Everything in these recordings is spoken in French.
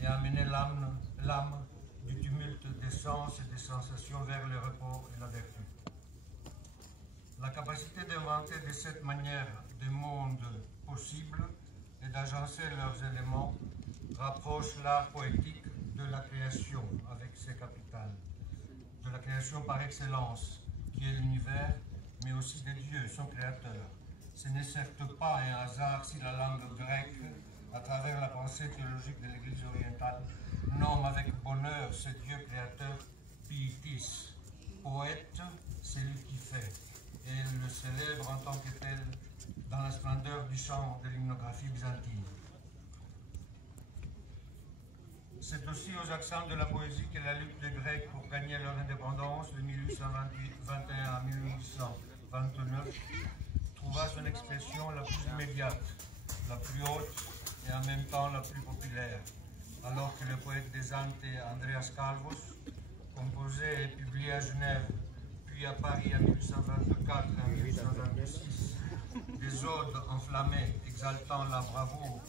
et amener l'âme du tumulte des sens et des sensations vers le repos et la vertu. La capacité d'inventer de cette manière des mondes possibles et d'agencer leurs éléments rapproche l'art poétique de la création avec ses capitales, de la création par excellence, qui est l'univers, mais aussi de Dieu, son créateur. Ce n'est certes pas un hasard si la langue grecque, à travers la pensée théologique de l'Église orientale, nomme avec bonheur ce Dieu créateur Piétis. Poète, c'est lui qui fait, et elle le célèbre en tant que tel dans la splendeur du chant de l'hymnographie byzantine. C'est aussi aux accents de la poésie que la lutte des Grecs pour gagner leur indépendance de 1821 à 1829 trouva son expression la plus immédiate, la plus haute et en même temps la plus populaire, alors que le poète des Antes, Andreas Calvos, composé et publié à Genève, puis à Paris en 1824 et en 1826, des odes enflammées exaltant la bravoure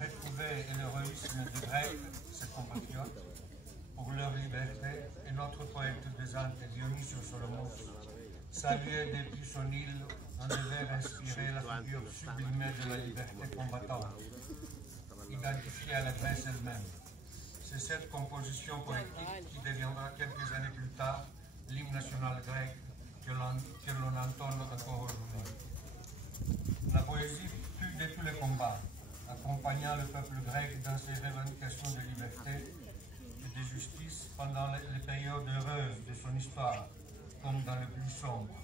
retrouvée et l'héroïsme des Grecs, ses compatriotes, pour leur liberté, et notre poète des Antes, Dionysios Solomos, saluait depuis son île un devoir inspiré la figure sublimée de la liberté combattante, identifiée à la Grèce elle-même. C'est cette composition poétique qui deviendra quelques années plus tard l'hymne national grec que l'on entonne encore aujourd'hui. La poésie tue de tous les combats, accompagnant le peuple grec dans ses revendications de liberté et de justice pendant les périodes heureuses de son histoire, comme dans le plus sombre.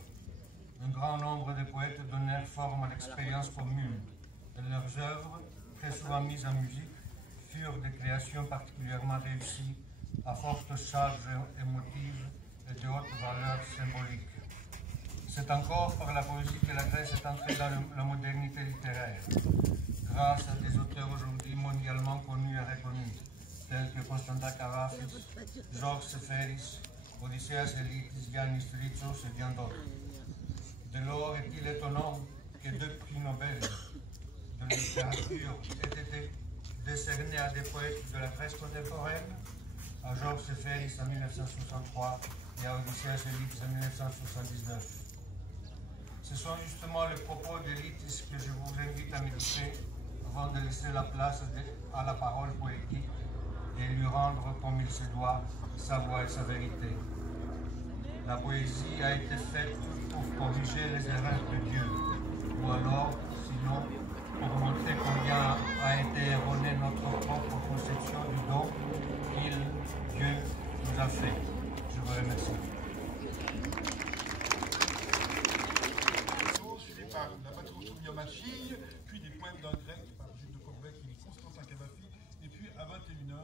Un grand nombre de poètes donnèrent forme à l'expérience commune, et leurs œuvres, très souvent mises en musique, furent des créations particulièrement réussies, à forte charge émotive et de haute valeur symbolique. C'est encore par la poésie que la Grèce est entrée dans la modernité littéraire, grâce à des auteurs aujourd'hui mondialement connus et reconnus, tels que Constantin Carafa, Georges Seferis, Odysseas Elitis, Yannis Tritsos et bien d'autres. Dès lors est-il étonnant que deux prix Nobel de littérature aient été décernés à des poètes de la Grèce contemporaine, à Georges Seferis en 1963 et à Odysseas Elitis en 1979. Ce sont justement les propos d'Elitis que je vous invite à méditer avant de laisser la place à la parole poétique et lui rendre comme il se doit sa voix et sa vérité. La poésie a été faite pour corriger les erreurs de Dieu, ou alors, sinon, pour montrer combien a été erronée notre propre conception du don qu'il, Dieu, nous a fait. Je vous remercie. Suivi par la Patrostoumiomatie, puis des poèmes d'un grec par Jules de Courbet, puis Constantin Cavafi, et puis à 21h,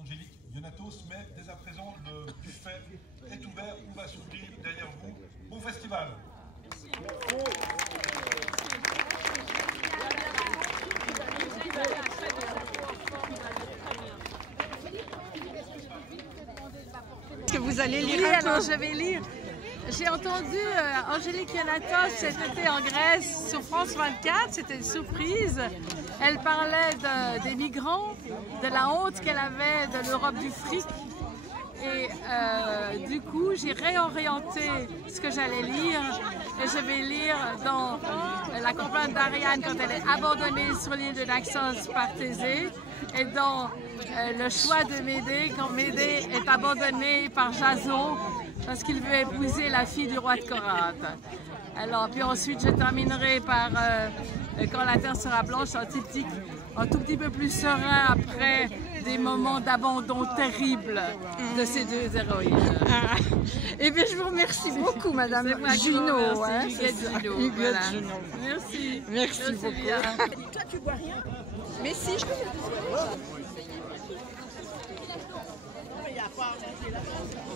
Angélique Ionatos. Mais dès à présent, le buffet est ouvert, on va s'ouvrir derrière vous. Bon festival! Que vous allez lire un peu. Alors je vais lire. J'ai entendu Angélique Ionatos cet été en Grèce sur France 24, c'était une surprise. Elle parlait des migrants, de la honte qu'elle avait de l'Europe du fric. Et du coup, j'ai réorienté ce que j'allais lire et je vais lire dans la complainte d'Ariane quand elle est abandonnée sur l'île de Naxos par Thésée et dans le choix de Médée quand Médée est abandonnée par Jason parce qu'il veut épouser la fille du roi de Corinthe. Alors, puis ensuite, je terminerai par quand la terre sera blanche, un tout petit peu plus serein après des moments d'abandon terribles de ces deux héroïnes. Ah. Eh bien, je vous remercie beaucoup, Madame Junot. Hein, Junot, voilà. Merci. Merci beaucoup. Bien. Toi, tu bois rien? Mais si, je... Il n'y a pas à manger là-bas.